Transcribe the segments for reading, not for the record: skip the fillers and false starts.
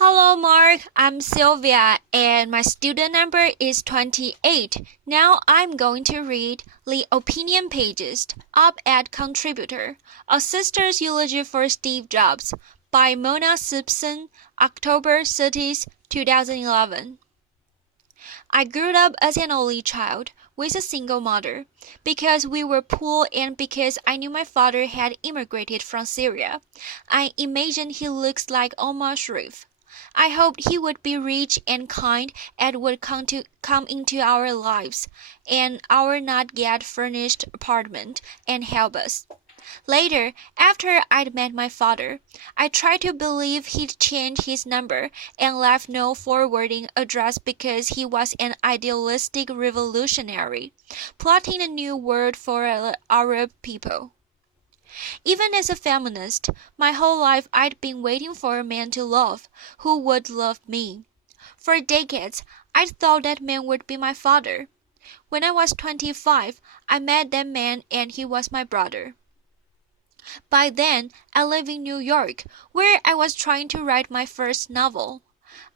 Hello, Mark. I'm Sylvia, and my student number is 28. Now I'm going to read the opinion pages up at Contributor, a sister's eulogy for Steve Jobs by Mona Simpson, October 30th, 2011. I grew up as an only child with a single mother because we were poor and because I knew my father had immigrated from Syria. I imagined he looks like Omar Sharif. I hoped he would be rich and kind and would come into our lives and our not yet furnished apartment and help us. Later, after I'd met my father, I tried to believe he'd changed his number and left no forwarding address because he was an idealistic revolutionary, plotting a new world for Arab people. Even as a feminist, my whole life I'd been waiting for a man to love, who would love me. For decades, I'd thought that man would be my father. When I was 25, I met that man and he was my brother. By then, I lived in New York, where I was trying to write my first novel.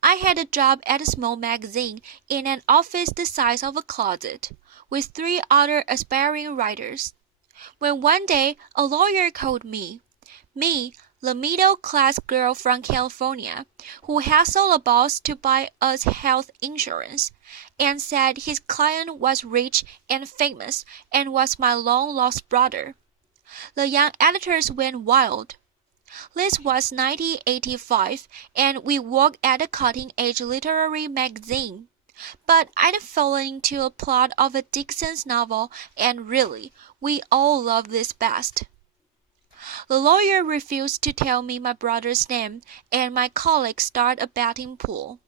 I had a job at a small magazine in an office the size of a closet, with three other aspiring writers. When one day a lawyer called me, the middle-class girl from California, who hassled a boss to buy us health insurance, and said his client was rich and famous and was my long-lost brother. The young editors went wild. This was 1985, and we worked at a cutting-edge literary magazine. But I'd fallen into a plot of a Dickens novel, and really, we all loved this best. The lawyer refused to tell me my brother's name, and my colleagues started a betting pool.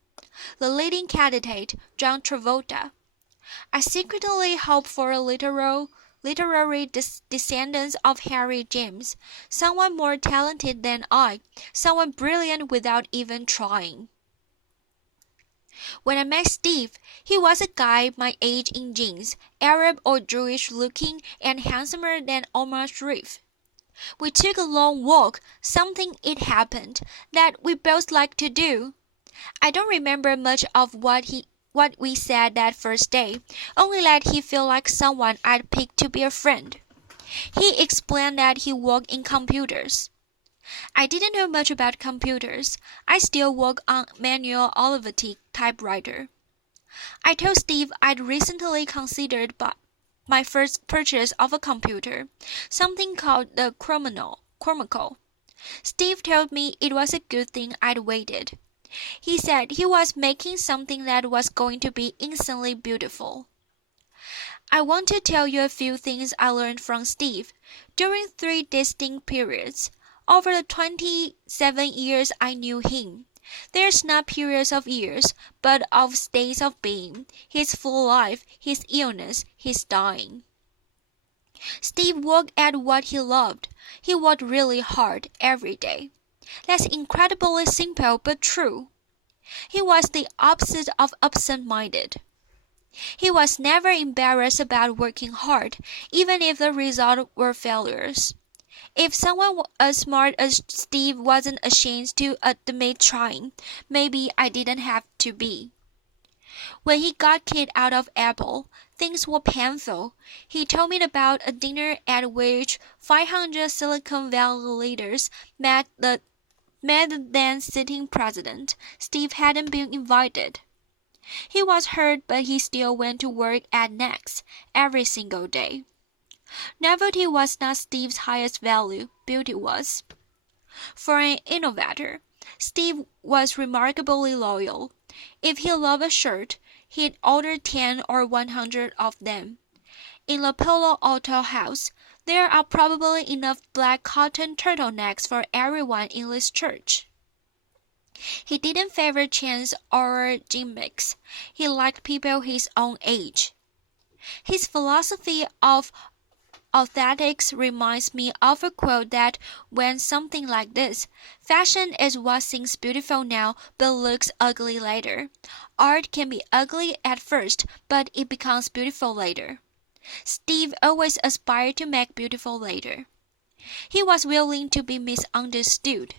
The leading candidate, John Travolta. I secretly hoped for a literary descendants of Harry James, someone more talented than I, someone brilliant without even trying. When I met Steve, he was a guy my age in jeans, Arab or Jewish looking, and handsomer than Omar Sharif. We took a long walk, something it happened that we both liked to do. I don't remember much of what we said that first day, only that he felt like someone I'd pick to be a friend. He explained that he worked in computers. I didn't know much about computers. I still work on manual Olivetti typewriter. I told Steve I'd recently considered my first purchase of a computer, something called the Chromical. Steve told me it was a good thing I'd waited. He said he was making something that was going to be instantly beautiful. I want to tell you a few things I learned from Steve during 3 distinct periods. Over the 27 years I knew him. There's not periods of years, but of states of being, his full life, his illness, his dying. Steve worked at what he loved. He worked really hard every day. That's incredibly simple but true. He was the opposite of absent-minded. He was never embarrassed about working hard, even if the result were failures. If someone as smart as Steve wasn't ashamed to admit trying, maybe I didn't have to be. When he got kicked out of Apple, things were painful. He told me about a dinner at which 500 Silicon Valley leaders met the then sitting president. Steve hadn't been invited. He was hurt, but he still went to work at Next every single day. Novelty was not Steve's highest value, beauty was. For an innovator, Steve was remarkably loyal. If he loved a shirt, he'd order 10 or 100 of them. In the Palo Alto house, there are probably enough black cotton turtlenecks for everyone in this church. He didn't favor chains or gimmicks. He liked people his own age. His philosophy of aesthetics reminds me of a quote that went something like this: "Fashion is what seems beautiful now but looks ugly later. Art can be ugly at first, but it becomes beautiful later." Steve always aspired to make beautiful later. He was willing to be misunderstood.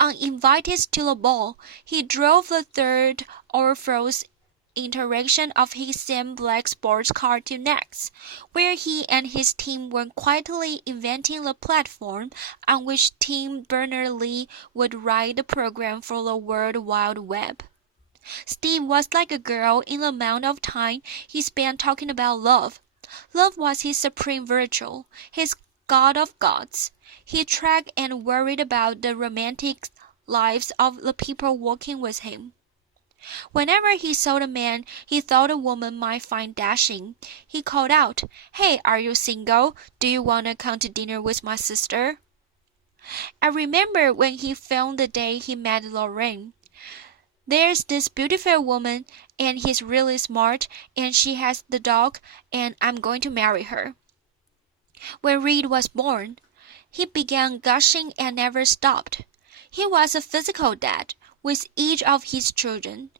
Uninvited to the ball, he drove the third Orpheus iteration of his same black sports car to Next, where he and his team were quietly inventing the platform on which Tim Berners-Lee would write the program for the World Wide Web. Steve was like a girl in the amount of time he spent talking about love. Love was his supreme virtue, his god of gods. He tracked and worried about the romantic lives of the people working with him. Whenever he saw a man he thought a woman might find dashing, he called out, "Hey, are you single? Do you want to come to dinner with my sister?" I remember when he filmed the day he met Lorraine. "There's this beautiful woman, and he's really smart, and she has the dog, and I'm going to marry her." When Reed was born, he began gushing and never stopped. He was a physical dad with each of his children.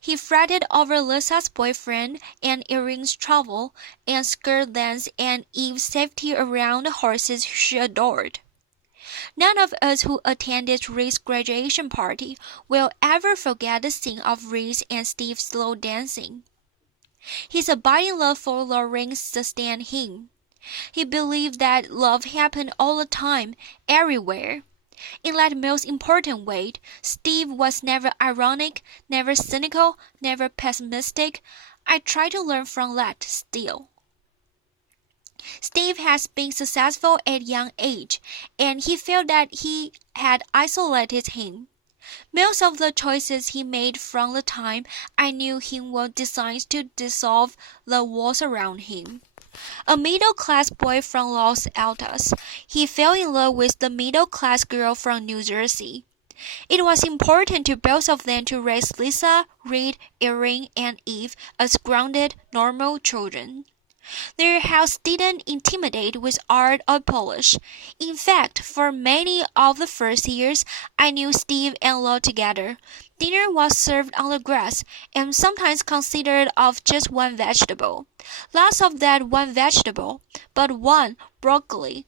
He fretted over Lisa's boyfriend and Irene's travel and skirt lengths and Eve's safety around the horses she adored. None of us who attended Reed's graduation party will ever forget the scene of Reed and Steve slow dancing. His abiding love for Lorraine sustained him. He believed that love happened all the time, everywhere. In that most important way, Steve was never ironic, never cynical, never pessimistic. I try to learn from that still. Steve has been successful at a young age, and he felt that he had isolated him. Most of the choices he made from the time I knew him were designed to dissolve the walls around him. A middle-class boy from Los Altos, he fell in love with the middle-class girl from New Jersey. It was important to both of them to raise Lisa, Reed, Irene, and Eve as grounded, normal children. Their house didn't intimidate with art or polish. In fact, for many of the first years I knew Steve and Lo together, dinner was served on the grass and sometimes consisted of just one vegetable. Lots of that one vegetable, but one, broccoli,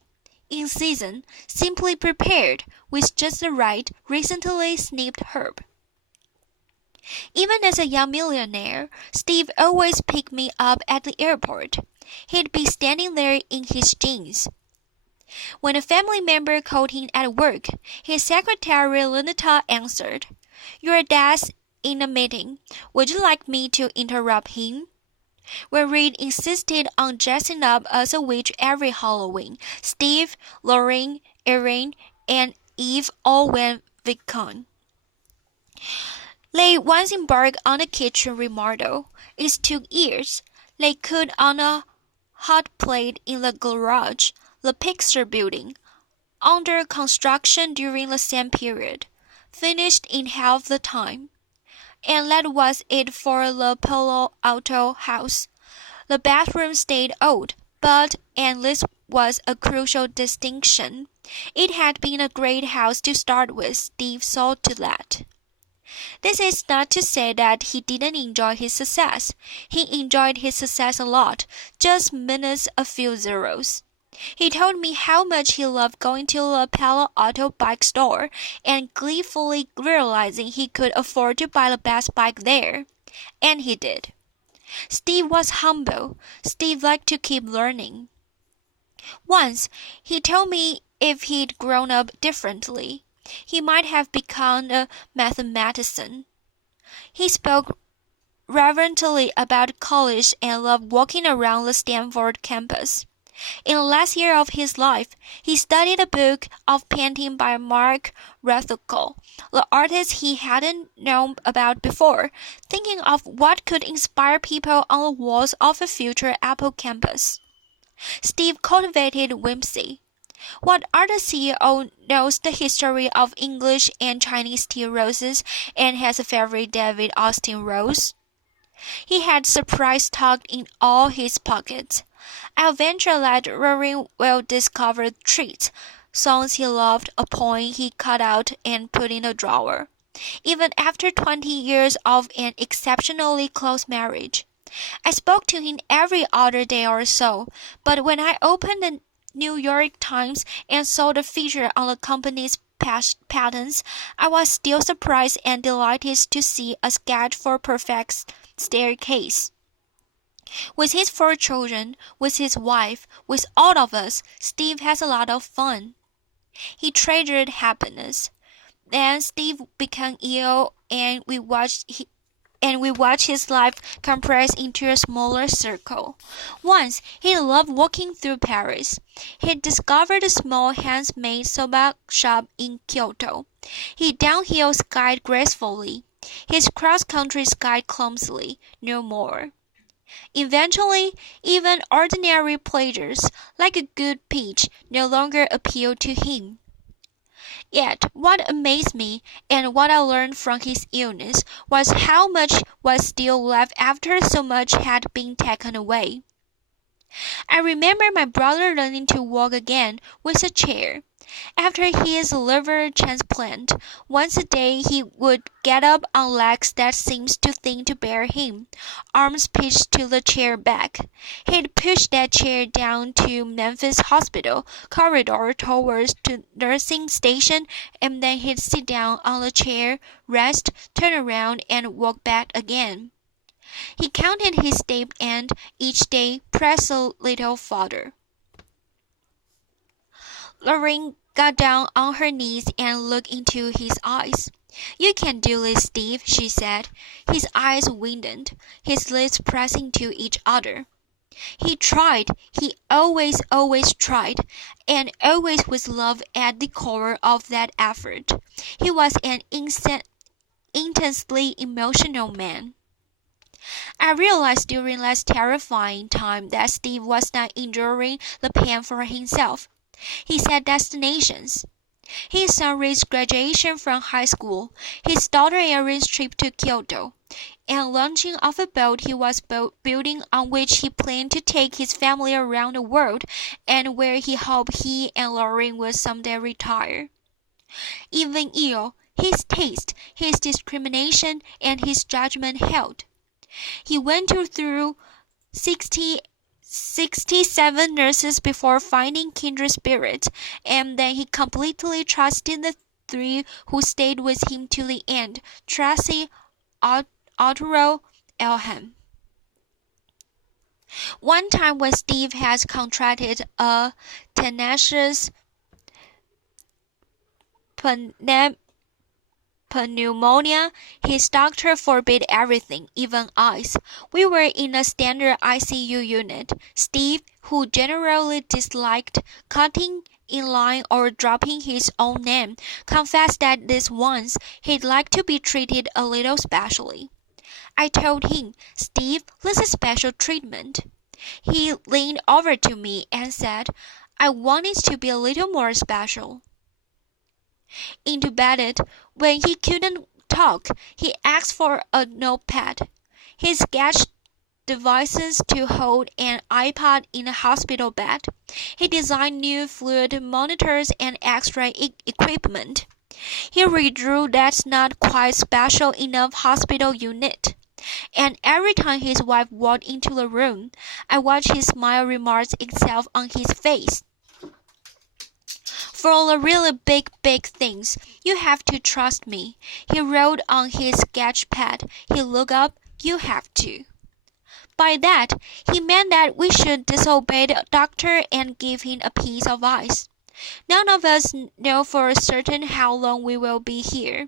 in season, simply prepared with just the right, recently snipped herb. Even as a young millionaire, Steve always picked me up at the airport. He'd be standing there in his jeans. When a family member called him at work, his secretary Lenita answered, "Your dad's in a meeting. Would you like me to interrupt him?" When Reed insisted on dressing up as a witch every Halloween, Steve, Lorraine, Irene, and Eve all went VidCon. They once embarked on a kitchen remodel. It took years. They cooked on a hot plate in the garage, the Pixar building, under construction during the same period, finished in half the time. And that was it for the Palo Alto house. The bathroom stayed old, but, and this was a crucial distinction, it had been a great house to start with. Steve saw to that. This is not to say that he didn't enjoy his success. He enjoyed his success a lot, just minus a few zeros. He told me how much he loved going to the Palo Alto bike store and gleefully realizing he could afford to buy the best bike there. And he did. Steve was humble. Steve liked to keep learning. Once, he told me if he'd grown up differently, he might have become a mathematician. He spoke reverently about college and loved walking around the Stanford campus. In the last year of his life, he studied a book of painting by Mark Rothko, the artist he hadn't known about before, thinking of what could inspire people on the walls of a future Apple campus. Steve cultivated whimsy. What other CEO knows the history of English and Chinese tea roses and has a favorite David Austin rose? He had surprise tucked in all his pockets. I'll venture that Roaring will discover treats, songs he loved, a poem he cut out and put in a drawer, even after 20 years of an exceptionally close marriage. I spoke to him every other day or so, but when I opened the New York Times and saw the feature on the company's patterns, I was still surprised and delighted to see a sketch for perfect staircase. With his 4 children, with his wife, with all of us, Steve has a lot of fun. He treasured happiness. Then Steve became ill, and we watched his life compress into a smaller circle. Once, he loved walking through Paris. He discovered a small hands-made soba shop in Kyoto. He downhill skied gracefully. His cross-country skied clumsily, no more. Eventually, even ordinary pleasures, like a good peach, no longer appealed to him. Yet what amazed me, and what I learned from his illness, was how much was still left after so much had been taken away. I remember my brother learning to walk again with a chair. After his liver transplant, once a day he would get up on legs that seemed too thin to bear him, arms pitched to the chair back. He'd push that chair down to Memphis Hospital corridor towards the nursing station, and then he'd sit down on the chair, rest, turn around, and walk back again. He counted his steps and each day pressed a little farther. Lorraine got down on her knees and looked into his eyes. "You can do this, Steve," she said. His eyes widened, his lips pressing to each other. He tried, he always tried, and always with love at the core of that effort. He was an intensely emotional man. I realized during that terrifying time that Steve was not enduring the pain for himself. He set destinations. His son reached graduation from high school, his daughter Erin's trip to Kyoto, and launching of a boat he was building on which he planned to take his family around the world, and where he hoped he and Lorraine would someday retire. Even ill, his taste, his discrimination, and his judgment held. He went through 67 nurses before finding kindred spirits, and then he completely trusted the 3 who stayed with him to the end, Tracy, Arturo, Elham. One time when Steve had contracted a tenacious pneumonia, his doctor forbade everything, even ice. We were in a standard ICU unit. Steve, who generally disliked cutting in line or dropping his own name, confessed that this once he'd like to be treated a little specially. I told him, "Steve, this is special treatment." He leaned over to me and said, "I want it to be a little more special." Intubated, when he couldn't talk, he asked for a notepad. He sketched devices to hold an iPod in a hospital bed. He designed new fluid monitors and X-ray equipment. He redrew that not quite special enough hospital unit. And every time his wife walked into the room, I watched his smile remark itself on his face. "For the really big things, you have to trust me," he wrote on his sketch pad. He looked up. "You have to." By that, he meant that we should disobey the doctor and give him a piece of ice. None of us know for certain how long we will be here.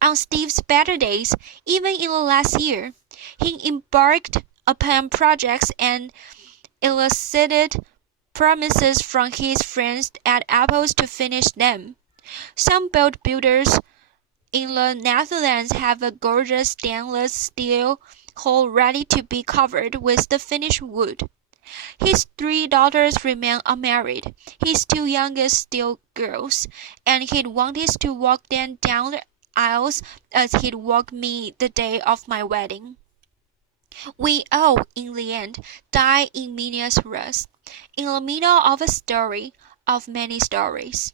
On Steve's better days, even in the last year, he embarked upon projects and elicited promises from his friends at Apple to finish them. Some boat builders in the Netherlands have a gorgeous stainless steel hull ready to be covered with the finished wood. His 3 daughters remain unmarried, his 2 youngest still girls, and he'd wanted to walk them down the aisles as he'd walked me the day of my wedding. We all, in the end, die in miniatures, in the middle of a story, of many stories.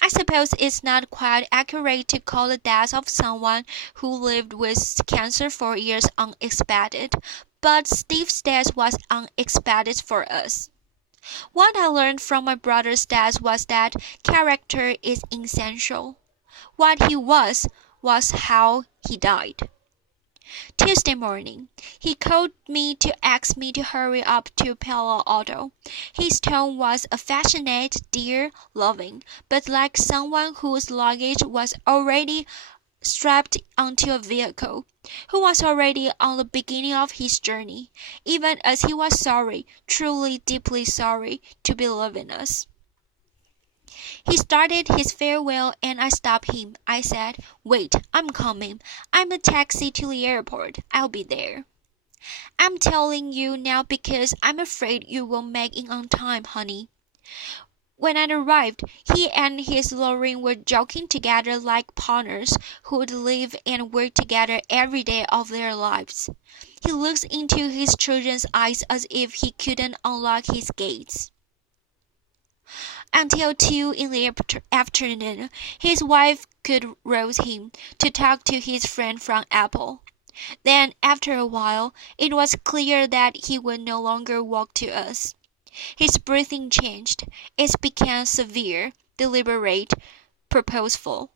I suppose it's not quite accurate to call the death of someone who lived with cancer for years unexpected, but Steve's death was unexpected for us. What I learned from my brother's death was that character is essential. What he was how he died. Tuesday morning, he called me to ask me to hurry up to Palo Alto. His tone was affectionate, dear, loving, but like someone whose luggage was already strapped onto a vehicle, who was already on the beginning of his journey, even as he was sorry, truly deeply sorry, to be leaving us. He started his farewell and I stopped him. I said, "Wait, I'm coming. I'm a taxi to the airport. I'll be there." "I'm telling you now because I'm afraid you won't make it on time, honey." When I arrived, he and his Lorraine were joking together like partners who'd live and work together every day of their lives. He looked into his children's eyes as if he couldn't unlock his gates. Until 2 in the afternoon, his wife could rouse him to talk to his friend from Apple. Then, after a while, it was clear that he would no longer walk to us. His breathing changed. It became severe, deliberate, purposeful.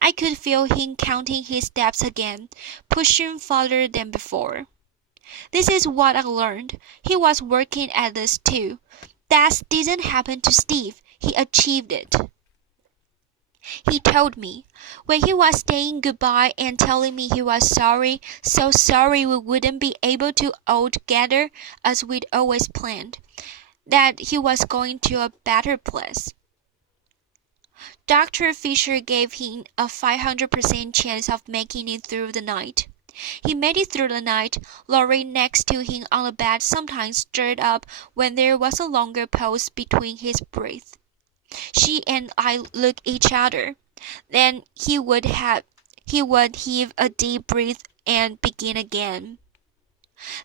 I could feel him counting his steps again, pushing farther than before. This is what I learned. He was working at this too. That didn't happen to Steve. He achieved it. He told me, when he was saying goodbye and telling me he was sorry, so sorry we wouldn't be able to all together as we'd always planned, that he was going to a better place. Dr. Fisher gave him a 500% chance of making it through the night. He made it through the night. Laurie next to him on the bed sometimes stirred up when there was a longer pause between his breaths. She and I looked at each other. Then he would heave a deep breath and begin again.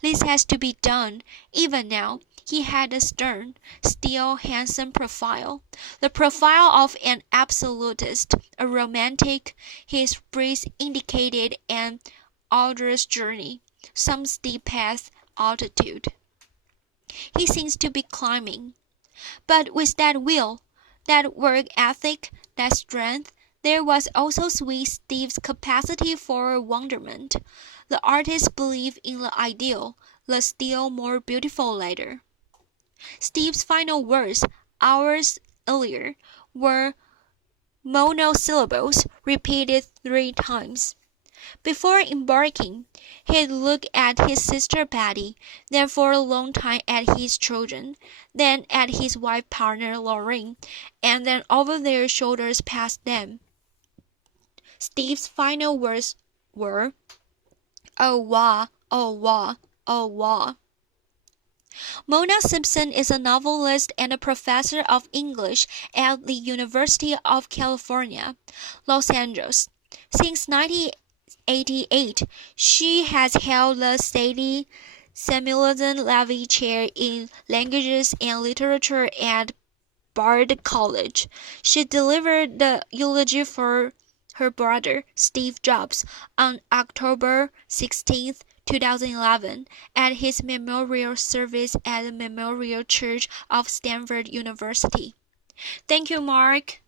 "This has to be done." Even now, he had a stern, still handsome profile, the profile of an absolutist, a romantic. His breath indicated an arduous journey, some steep path, altitude. He seems to be climbing. But with that will, that work ethic, that strength, there was also sweet Steve's capacity for wonderment. The artist believed in the ideal, the still more beautiful later. Steve's final words, hours earlier, were monosyllables repeated 3 times. Before embarking, he'd look at his sister Patty, then for a long time at his children, then at his wife partner Lorraine, and then over their shoulders past them. Steve's final words were, "Au revoir, au revoir, au revoir." Mona Simpson is a novelist and a professor of English at the University of California, Los Angeles. Since 1988, she has held the Sadie Samuelson Levy Chair in Languages and Literature at Bard College. She delivered the eulogy for her brother, Steve Jobs, on October 16, 2011, at his memorial service at the Memorial Church of Stanford University. Thank you, Mark.